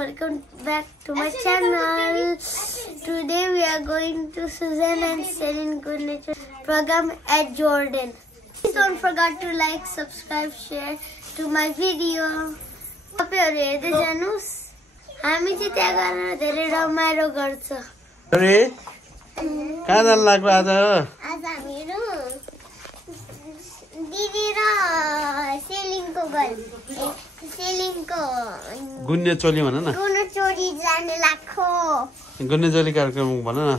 welcome back to my channel. Today we are going to Susan and Celine Good Nature program at Jordan. Please don't forget to like, subscribe, share to my video. तपाईहरु हेर्दै जानुस् हामी चाहिँ त्यहाँ गएर धेरै रमाइलो गर्छ। अरे कहाँ जान लाग्यो आज? आज हामीहरु दिदी र सेलिङको घर सेलिङको गुन्ने चोली भन न। गुन्ने चोली जाने लाग्यो। गुन्ने चोली कार्यक्रम भन न।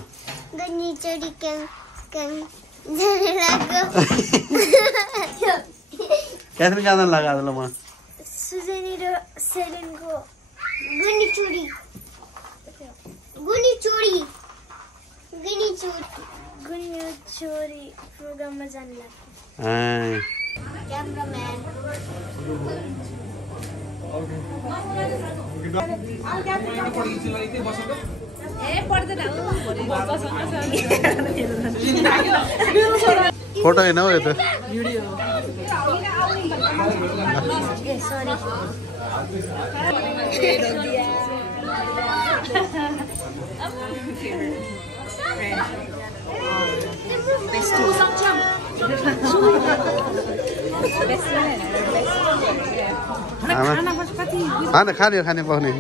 गुन्ने चोली जाने लाग्यो। क्याथरिन कहाँ जान लाग्यो आज ल म? सुजनी र सेलिनको गुन्ने चोली गुन्ने चोली गुन्ने चोली गुन्ने चोली प्रोग्राममा जाने लाग्यो। Cameraman. फोटो हैन हो यो त खाने खाने पाउने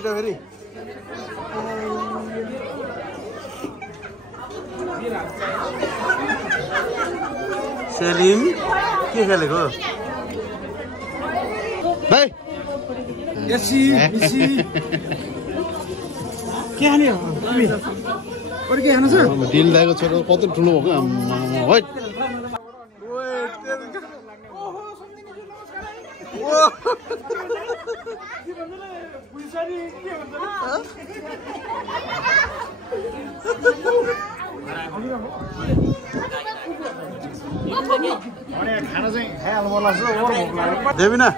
फेरि सेलिम के खेलेको भाइ एसी मिसी के हाने हो तिमी अरु के खानु छ दिल दाइको छोरो कति ठुलो भएको होइन खाना चाहिँ खाइहाल्नु मन लाग्छ देबिना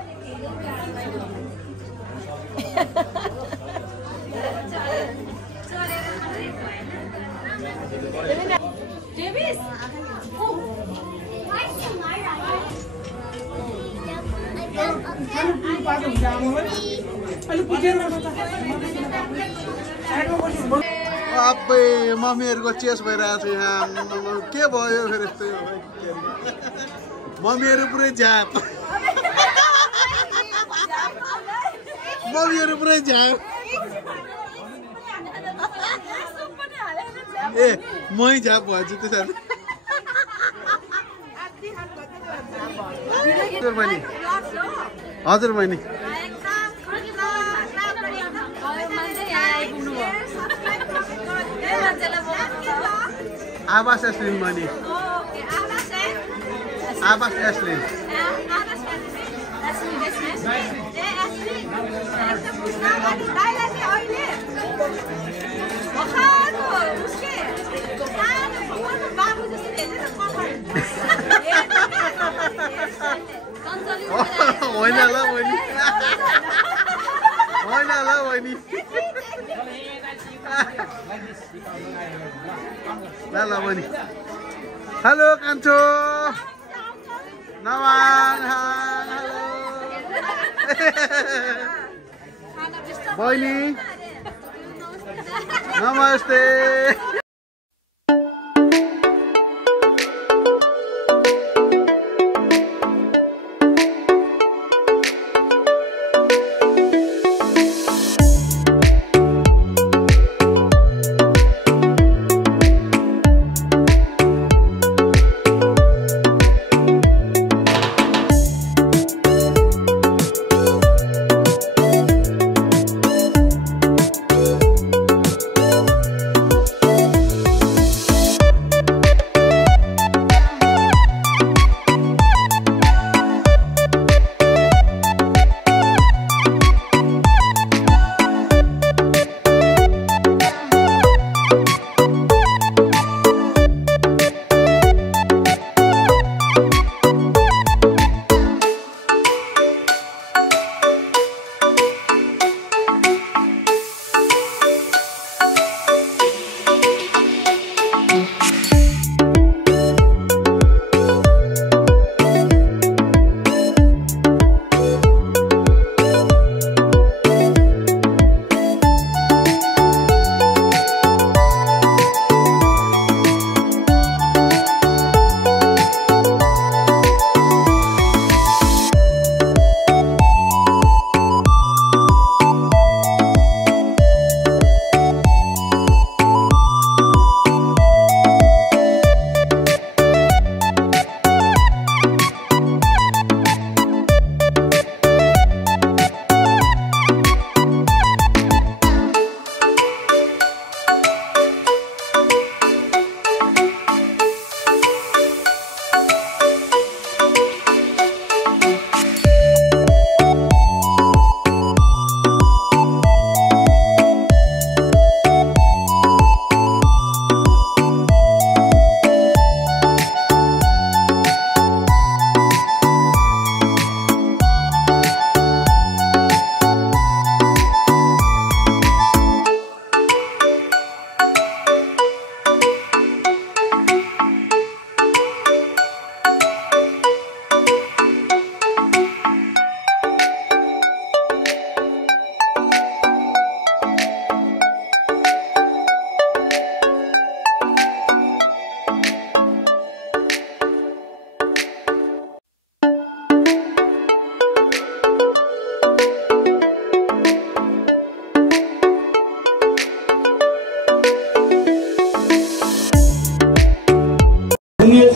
अबै मम्मीहरुको चेस भइरहेको छ यहाँ के भयो फेरि यस्तो मम्मीहरु पुरै झाप मम्मीहरु पुरै झाप ए मै झाप भन्छु त्यसरी हजुर बहिनी आवास एस्लिन बहिनी आवास एस्लिन होइन ल बहिनी होइन ल बहिनी ल ल बहिनी हेलो कान्छो नवान हेलो बहिनी नमस्ते।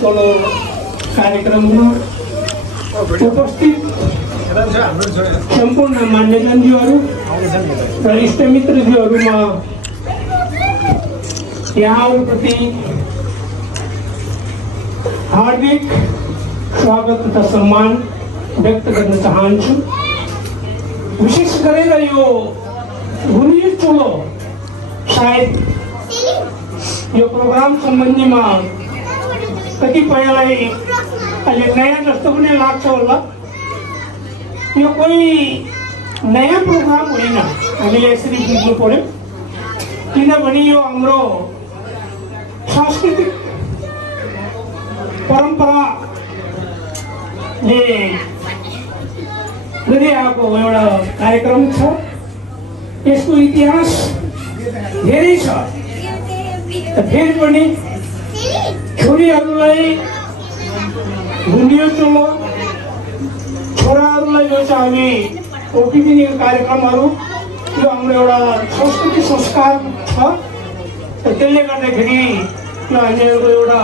चलो कार्यक्रममा उपस्थित सम्पूर्ण मान्यजनज्यूहरू र इष्टमित्रज्यूहरूमा यहाँहरूप्रति हार्दिक स्वागत तथा सम्मान व्यक्त गर्न चाहन्छु। विशेष गरेर यो गुनियो चोलो सायद यो प्रोग्राम सम्बन्धीमा कतिपयलाई अहिले नयाँ जस्तो पनि लाग्छ होला। यो कोही नयाँ प्रोग्राम होइन, हामीले यसरी बुझ्नु पर्यो। किनभने यो हाम्रो सांस्कृतिक परम्पराले गर्दै आएको एउटा कार्यक्रम छ। यसको इतिहास धेरै छ। फेरि पनि छोरीहरूलाई गुनियो चोलो, छोराहरूलाई जो छ हामी टोपी दिने कार्यक्रमहरू यो हाम्रो एउटा संस्कृति संस्कार छ। त्यसले गर्दाखेरि यो हामीहरूको एउटा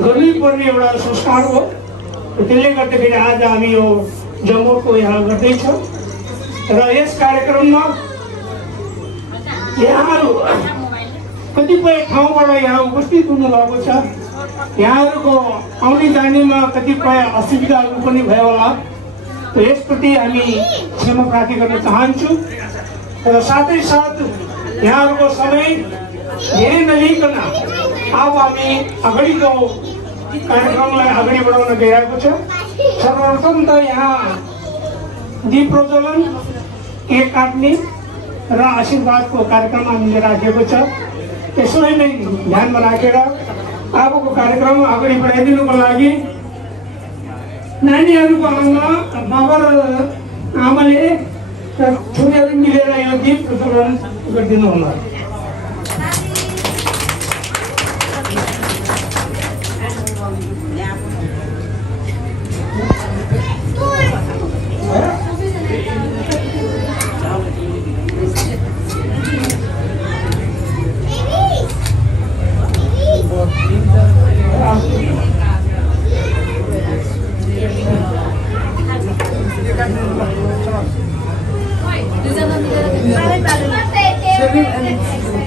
गर्नुपर्ने एउटा संस्कार हो। त्यसले गर्दाखेरि आज हामी यो जमोको यहाँ गर्दैछौँ र यस कार्यक्रममा यहाँहरू कतिपय ठाउँबाट यहाँ उपस्थित हुनुभएको छ। यहाँहरूको आउने जानेमा कतिपय असुविधाहरू पनि भयो होला, यसप्रति हामी क्षमा प्रार्थी गर्न चाहन्छु। र साथै साथ यहाँहरूको समय धेरै नलिकन अब हामी अगाडिको कार्यक्रमलाई अगाडि बढाउन गइरहेको छ। सर्वप्रथम त यहाँ दीप प्रज्वलन, केक काट्ने र आशीर्वादको कार्यक्रम हामीले राखेको छ। यसलाई नै ध्यानमा राखेर अबको कार्यक्रम अगाडि बढाइदिनुको लागि नानीहरूको आमा बाबा र आमाले र छोरीहरू मिलेर यो दीप प्रज्वलन गरिदिनु होला।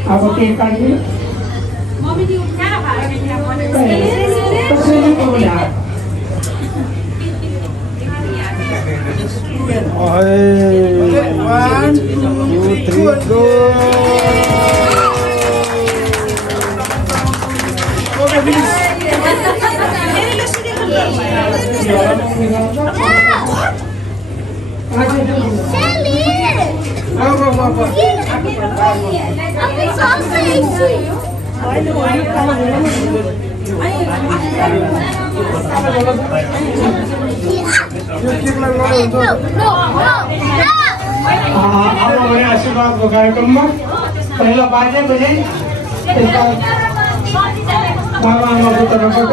अब केक काट्ने One, two, three, go! Okay, please. आशीर्वादको कार्यक्रममा पहिला बाजे बजे बाबा आमाको तर्फबाट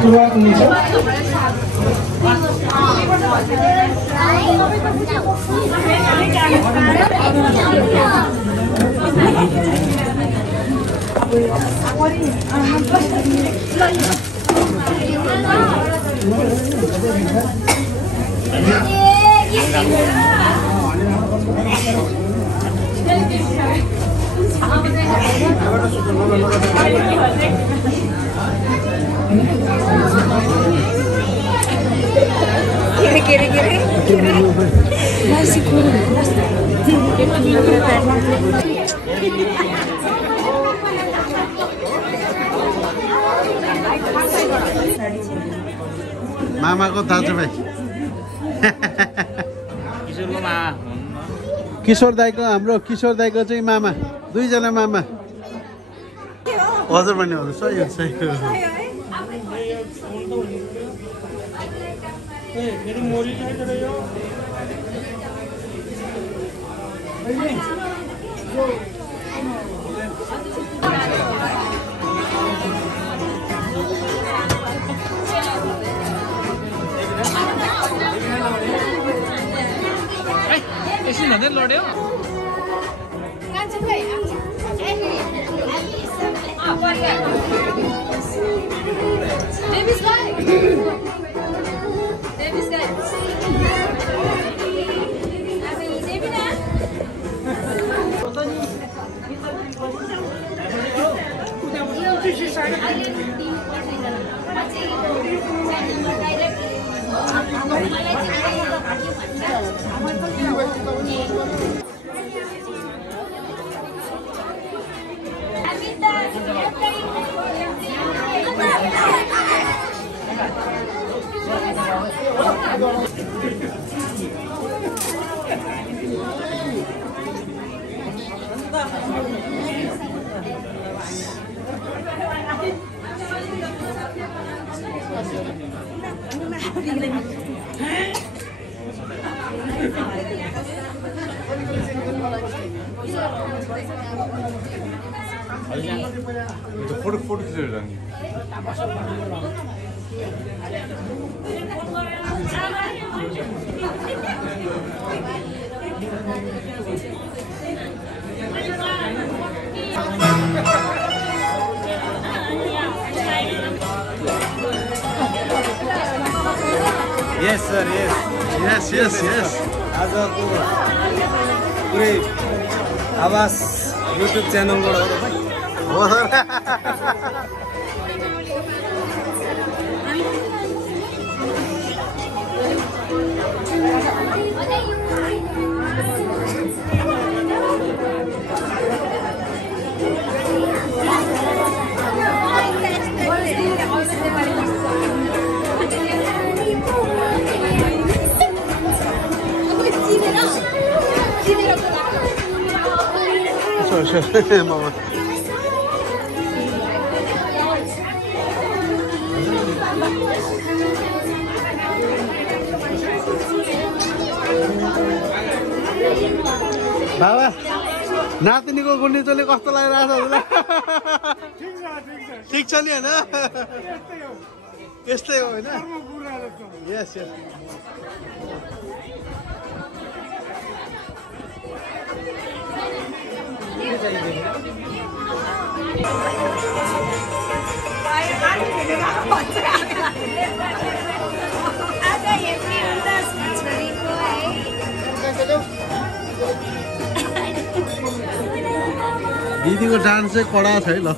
सुरुवात हुनेछ। मामाको दाजुभाइ किशोर दाईको, हाम्रो किशोर दाईको चाहिँ मामा, दुईजना मामा। हजुर भन्ने हजुर, सही हो सही हो। एकछिन भन्दै लड्यो। फोटो खिचेर Yes sir, yes. Yes. आजको पुरै आवाज YouTube च्यानलबाट हो भाइ। हो सर। Sure, mama. बाबा नातिनीको गुन्डी चोली कस्तो लागिरहेछ हजुरलाई? ठिक छ नि हैन? यस्तै हो हैन? यस यस। दिदीको डान्स चाहिँ कडा छ है ल।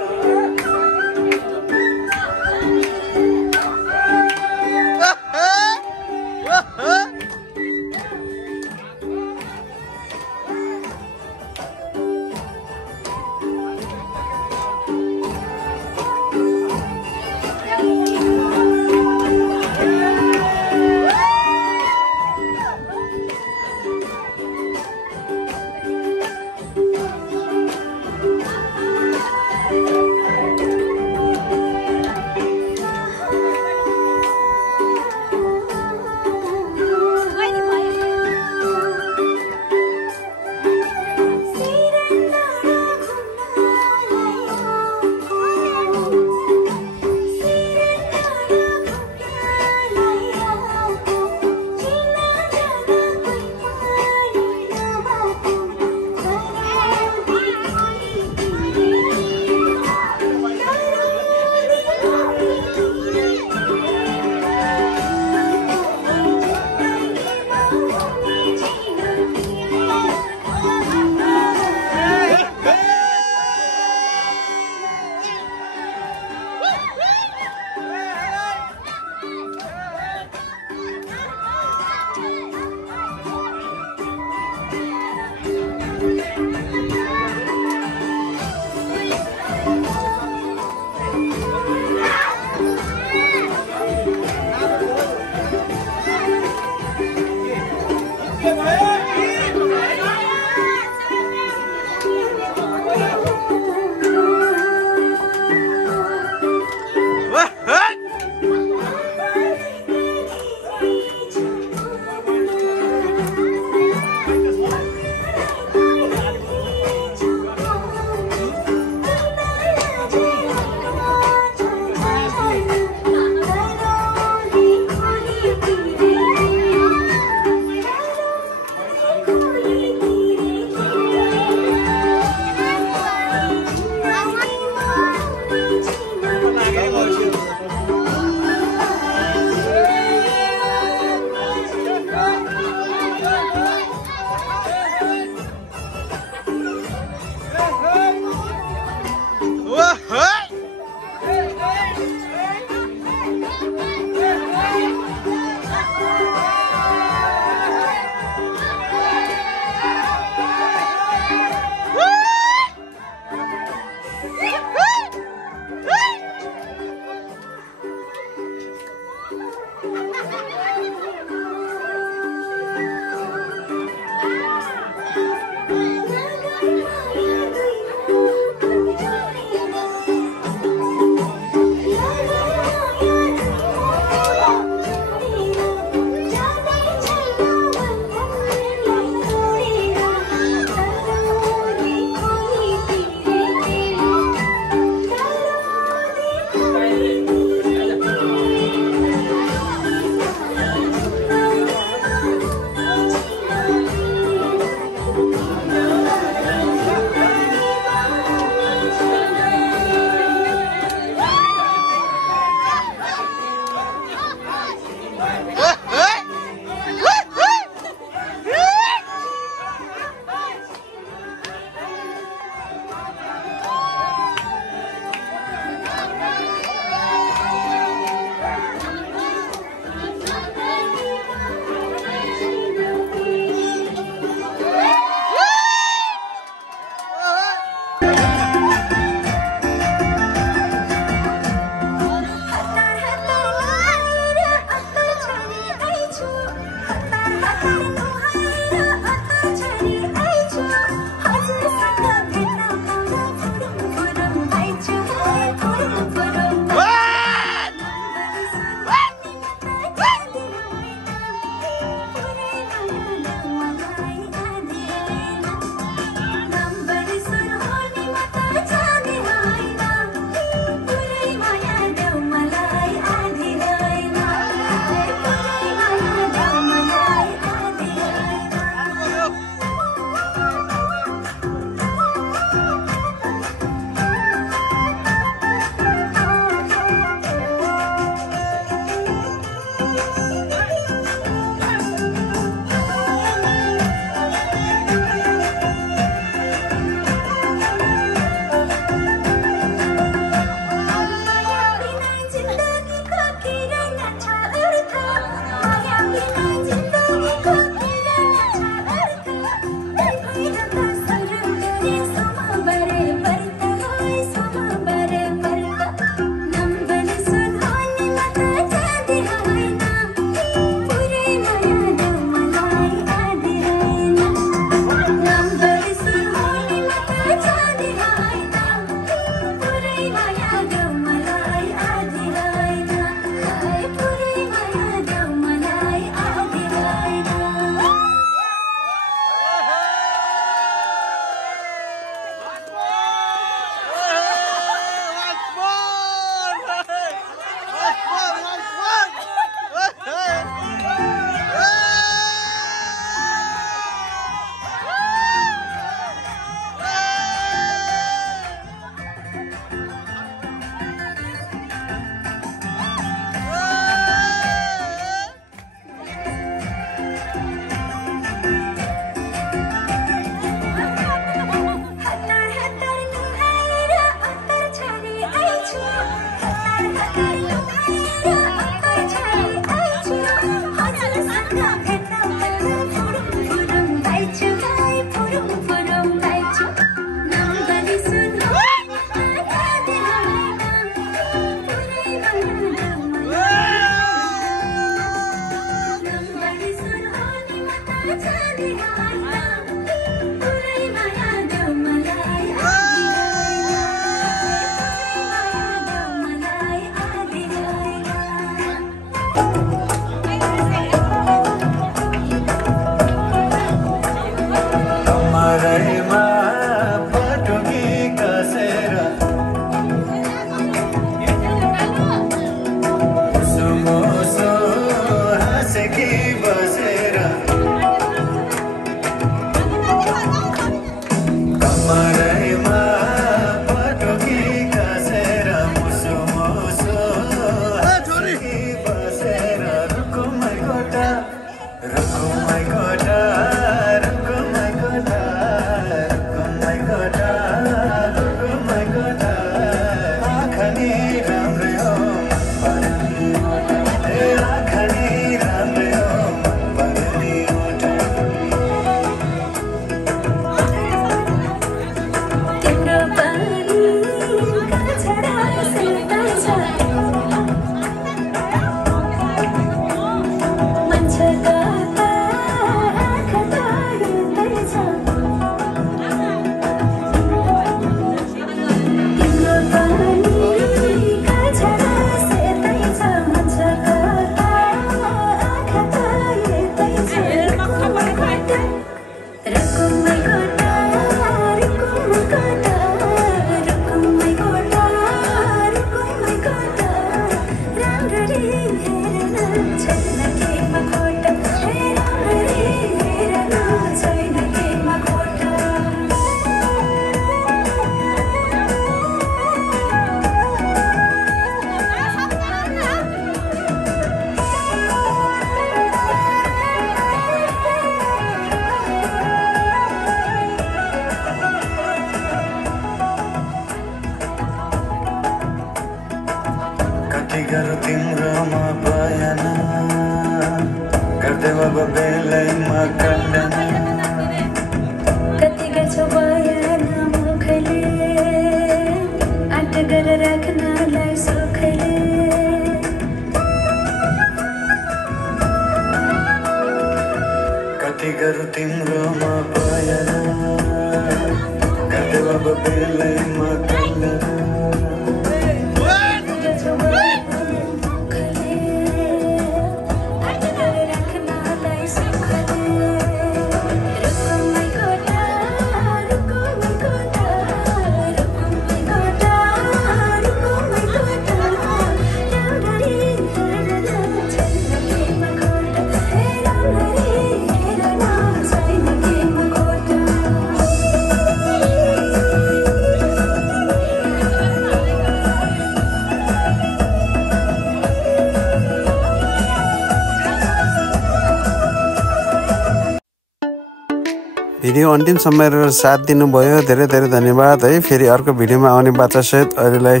भिडियो अन्तिमसम्म हेरेर साथ दिनुभयो धेरै धेरै धन्यवाद है। फेरि अर्को भिडियोमा आउने बाचासहित अहिलेलाई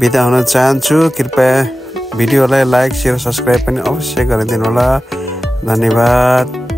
बिदा हुन चाहन्छु। कृपया भिडियोलाई लाइक शेयर सब्सक्राइब पनि अवश्य गरिदिनु होला। धन्यवाद।